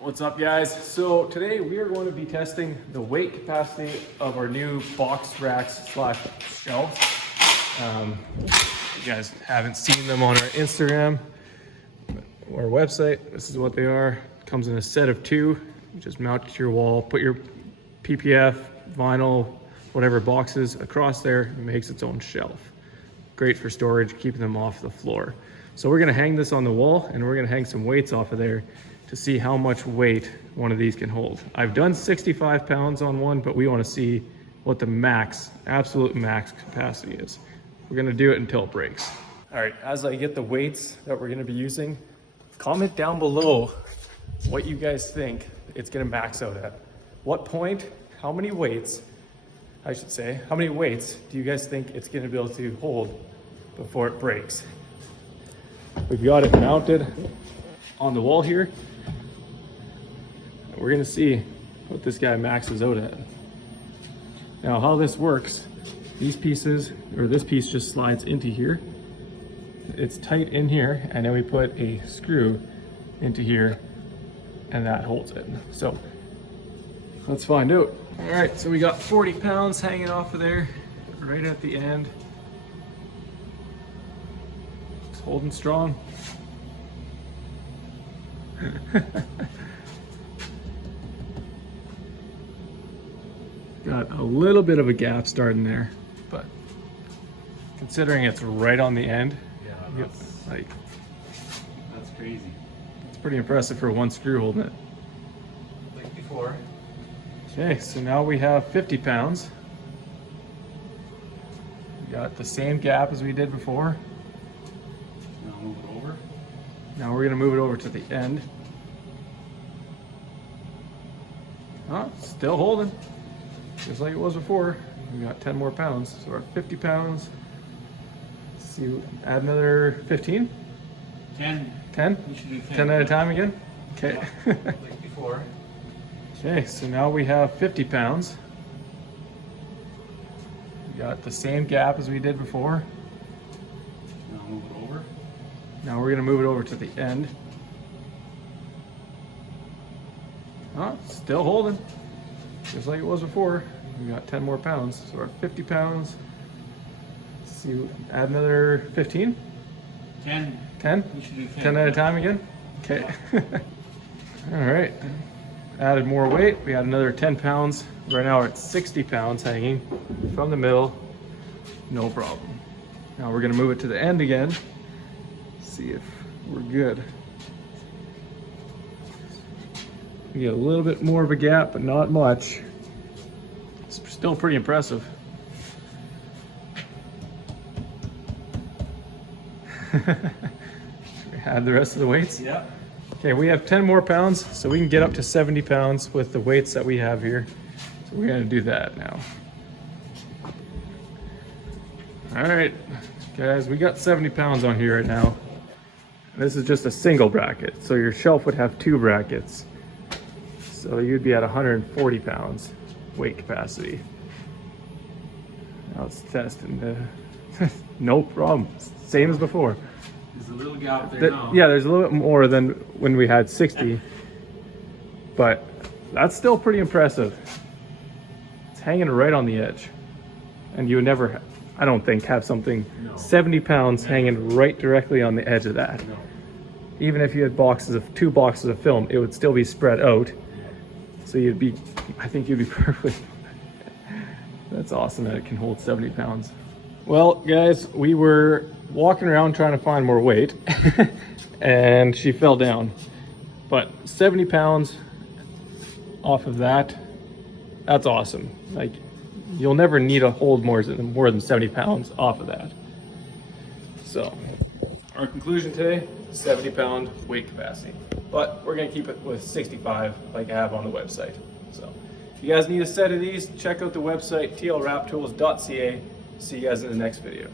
What's up, guys? So today we are going to be testing the weight capacity of our new box racks slash shelves. If you guys haven't seen them on our Instagram or website, this is what they are. It comes in a set of two. You just mount it to your wall, put your PPF, vinyl, whatever boxes across there. It makes its own shelf. Great for storage, keeping them off the floor. So we're gonna hang this on the wall and we're gonna hang some weights off of there to see how much weight one of these can hold. I've done 65 pounds on one, but we wanna see what the max, absolute max capacity is. We're gonna do it until it breaks. All right, as I get the weights that we're gonna be using, comment down below what you guys think it's gonna max out at. What point, how many weights, I should say, how many weights do you guys think it's gonna be able to hold before it breaks? We've got it mounted on the wall here. We're gonna see what this guy maxes out at. Now how this works, these pieces, or this piece just slides into here. It's tight in here, and then we put a screw into here and that holds it. So let's find out. All right, so we got 40 pounds hanging off of there, right at the end. It's holding strong. Got a little bit of a gap starting there, but considering it's right on the end, yeah, that's crazy. It's pretty impressive for one screw holding it. Like before. Okay, so now we have 50 pounds. We got the same gap as we did before. Now move it over. Now we're gonna move it over to the end. Oh, still holding, just like it was before. We got 10 more pounds, so we're at 50 pounds. Let's see, add another 15? 10. 10? You should do 10. 10 at a time again? Okay. Yeah, like before. Okay, so now we have 50 pounds. We got the same gap as we did before. Now move it over. Now we're gonna move it over to the end. Oh, still holding, just like it was before. We got 10 more pounds, so we're at 50 pounds. Let's see, add another 15? 10. 10? You should do 10. 10 at a time again? Okay. All right, added more weight. We had another 10 pounds. Right now we're at 60 pounds hanging from the middle, no problem. Now we're gonna move it to the end again, see if we're good. We get a little bit more of a gap, but not much. It's still pretty impressive. Should we add the rest of the weights? Yeah. Okay, we have 10 more pounds, so we can get up to 70 pounds with the weights that we have here. So we're gonna do that now. All right, guys, we got 70 pounds on here right now. This is just a single bracket, so your shelf would have two brackets. So you'd be at 140 pounds weight capacity. Now it's testing the, no problem, same as before. There's a little gap there now. Yeah, there's a little bit more than when we had 60, but that's still pretty impressive. It's hanging right on the edge. And you would never, I don't think, have something 70 pounds hanging right directly on the edge of that. No. Even if you had two boxes of film, it would still be spread out. So you'd be, I think you'd be perfectly, that's awesome that it can hold 70 pounds. Well, guys, we were walking around trying to find more weight and she fell down. But 70 pounds off of that, that's awesome. Like, you'll never need to hold more than 70 pounds off of that. So, our conclusion today, 70 pound weight capacity. But we're gonna keep it with 65 like I have on the website. So, if you guys need a set of these, check out the website, tlwraptools.ca. See you guys in the next video.